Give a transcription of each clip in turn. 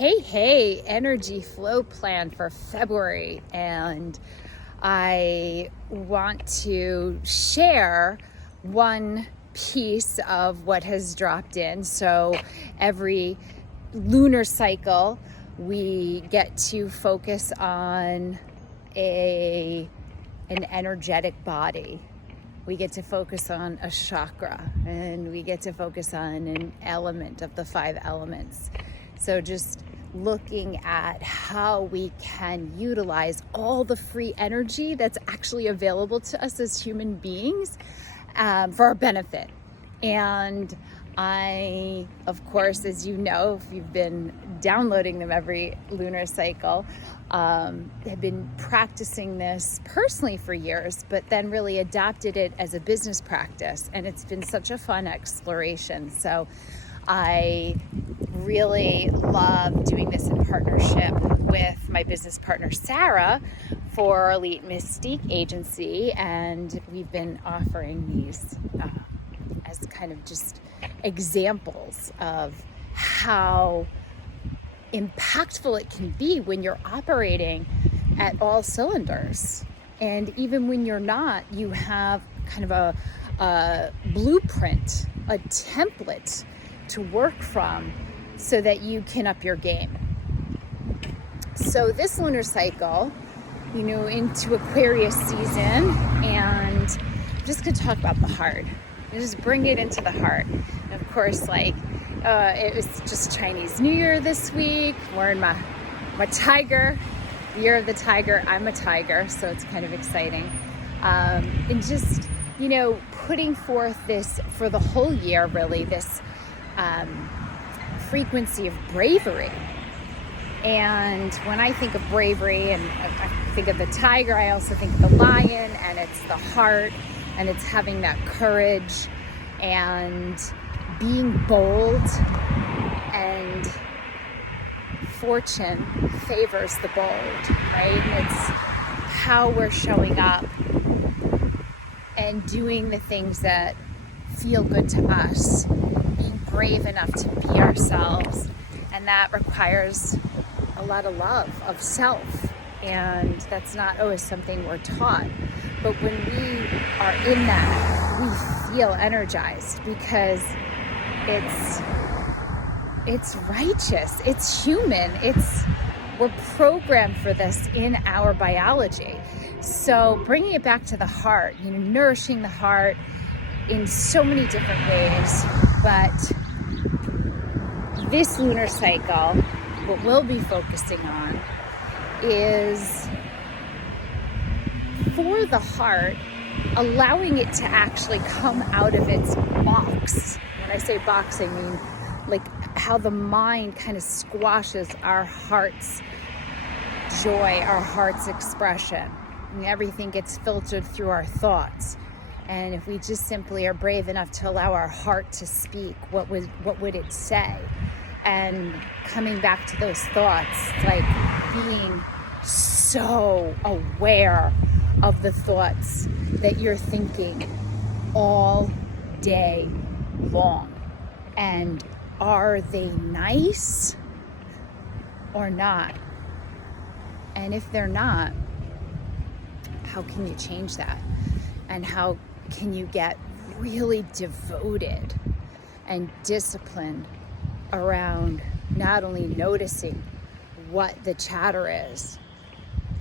Hey, energy flow plan for February. And I want to share one piece of what has dropped in. So every lunar cycle, we get to focus on an energetic body. We get to focus on a chakra, and we get to focus on an element of the 5 elements. So just looking at how we can utilize all the free energy that's actually available to us as human beings for our benefit. And I, of course, as you know, if you've been downloading them every lunar cycle, have been practicing this personally for years, but then really adopted it as a business practice. And it's been such a fun exploration. So I really love doing this in partnership with my business partner, Sarah, for Elite Mystique Agency. And we've been offering these as kind of just examples of how impactful it can be when you're operating at all cylinders. And even when you're not, you have kind of a blueprint, a template to work from so that you can up your game. So this lunar cycle, into Aquarius season, and I'm just going to talk about the heart. Just bring it into the heart. And of course, it was just Chinese New Year this week. We're in my tiger, year of the tiger. I'm a tiger, so it's kind of exciting. And just, putting forth this for the whole year, really, this frequency of bravery. And when I think of bravery and I think of the tiger, I also think of the lion, and it's the heart, and it's having that courage and being bold, and fortune favors the bold, right? And it's how we're showing up and doing the things that feel good to us, being brave enough to be ourselves. And that requires a lot of love of self. And that's not always something we're taught. But when we are in that, we feel energized because it's righteous, it's human, we're programmed for this in our biology. So bringing it back to the heart, nourishing the heart in so many different ways. But this lunar cycle, what we'll be focusing on is for the heart, allowing it to actually come out of its box. When I say box, I mean like how the mind kind of squashes our heart's joy, our heart's expression. And everything gets filtered through our thoughts. And if we just simply are brave enough to allow our heart to speak, what would it say? And coming back to those thoughts, like being so aware of the thoughts that you're thinking all day long. And are they nice or not? And if they're not, how can you change that? And how can you get really devoted and disciplined around not only noticing what the chatter is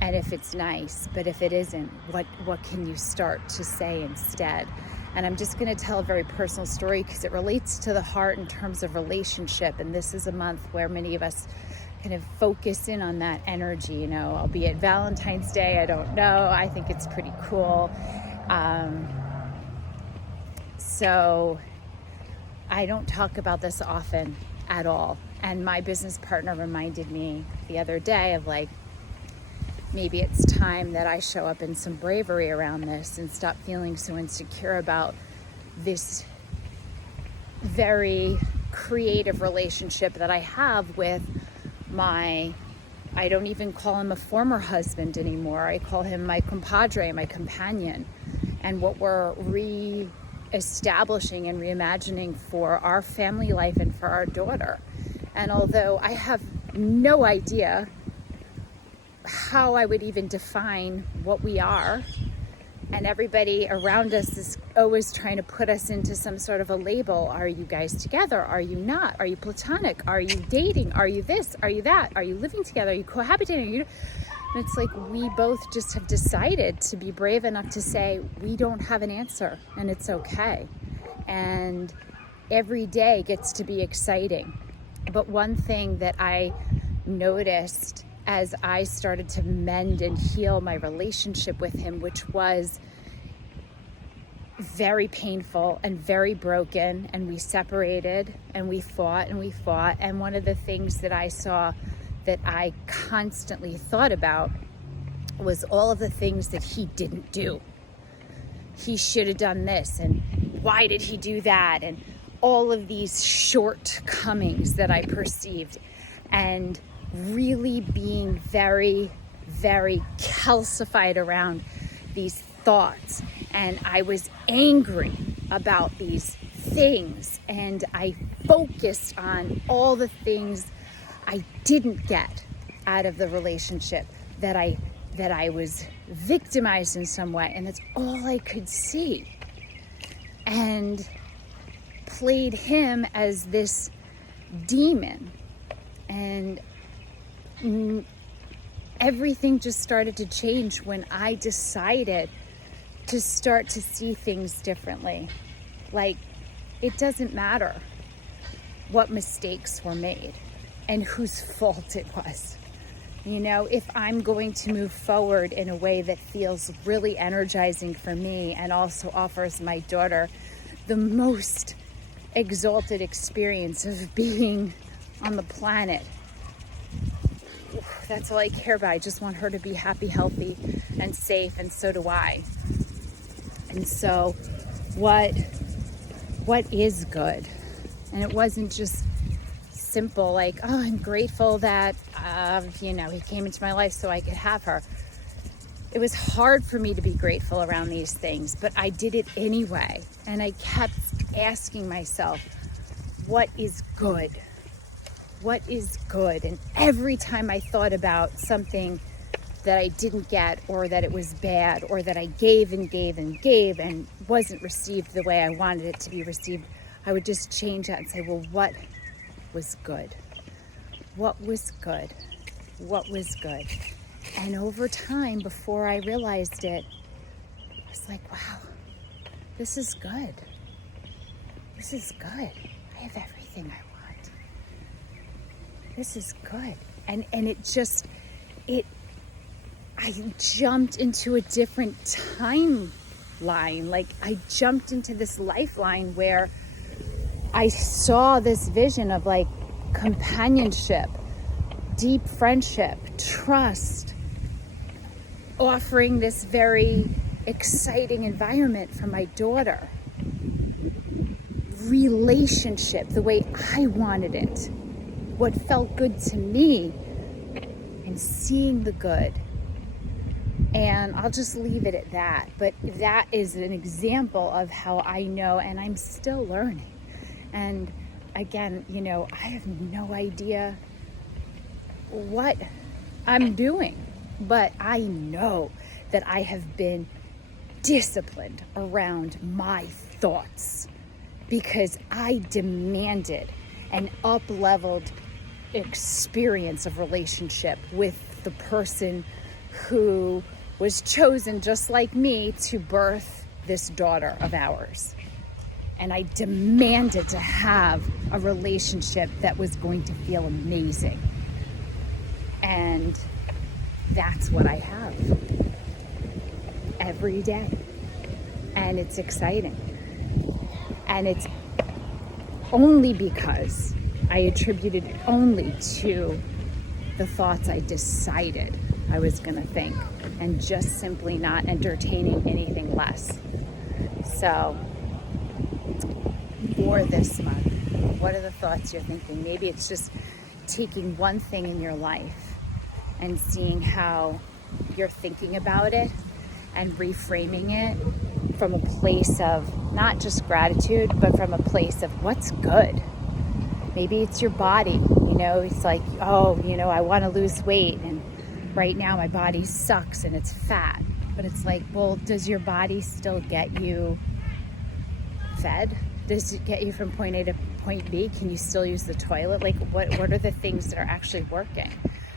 and if it's nice, but if it isn't, what can you start to say instead? And I'm just going to tell a very personal story because it relates to the heart in terms of relationship. And this is a month where many of us kind of focus in on that energy, albeit Valentine's Day, I don't know. I think it's pretty cool. So I don't talk about this often at all. And my business partner reminded me the other day of maybe it's time that I show up in some bravery around this and stop feeling so insecure about this very creative relationship that I have with I don't even call him a former husband anymore. I call him my compadre, my companion. And what we're establishing and reimagining for our family life and for our daughter. And although I have no idea how I would even define what we are. And everybody around us is always trying to put us into some sort of a label. Are you guys together? Are you not? Are you platonic? Are you dating? Are you this? Are you that? Are you living together? Are you cohabitating? And it's like we both just have decided to be brave enough to say we don't have an answer, and it's okay. And every day gets to be exciting. But one thing that I noticed as I started to mend and heal my relationship with him, which was very painful and very broken, and we separated and we fought and we fought. And one of the things that I saw that I constantly thought about was all of the things that he didn't do. He should have done this, and why did he do that? And all of these shortcomings that I perceived, and really being very, very calcified around these thoughts. And I was angry about these things, and I focused on all the things I didn't get out of the relationship, that I was victimized in some way, and that's all I could see. And played him as this demon, and everything just started to change when I decided to start to see things differently. Like, it doesn't matter what mistakes were made and whose fault it was. You know, if I'm going to move forward in a way that feels really energizing for me and also offers my daughter the most exalted experience of being on the planet, that's all I care about. I just want her to be happy, healthy, and safe, and so do I. And so what is good? And it wasn't just simple like, oh, I'm grateful that he came into my life so I could have her. It was hard for me to be grateful around these things, but I did it anyway. And I kept asking myself, what is good? What is good? And every time I thought about something that I didn't get, or that it was bad, or that I gave and gave and gave and wasn't received the way I wanted it to be received, I would just change that and say, well, what was good? What was good? What was good? And over time, before I realized it, I was like, wow, this is good. This is good. I have everything I want. This is good. And I jumped into a different timeline. Like, I jumped into this lifeline where I saw this vision of like companionship, deep friendship, trust, offering this very exciting environment for my daughter, relationship the way I wanted it, what felt good to me, and seeing the good. And I'll just leave it at that. But that is an example of how I know, and I'm still learning. And again, I have no idea what I'm doing, but I know that I have been disciplined around my thoughts because I demanded an up-leveled experience of relationship with the person who was chosen just like me to birth this daughter of ours. And I demanded to have a relationship that was going to feel amazing. And that's what I have every day. And it's exciting. And it's only because I attributed it only to the thoughts I decided I was going to think, and just simply not entertaining anything less. So, for this month, what are the thoughts you're thinking? Maybe it's just taking one thing in your life and seeing how you're thinking about it and reframing it from a place of not just gratitude, but from a place of what's good. Maybe it's your body. You know, it's like, oh, you know, I want to lose weight and right now my body sucks and it's fat. But it's like, well, does your body still get you fed? Does it get you from point A to point B? Can you still use the toilet? Like, what are the things that are actually working?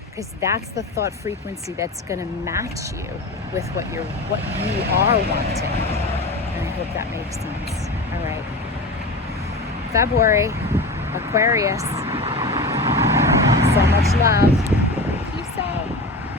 Because that's the thought frequency that's going to match you with what you are wanting. And I hope that makes sense. All right. February, Aquarius. So much love.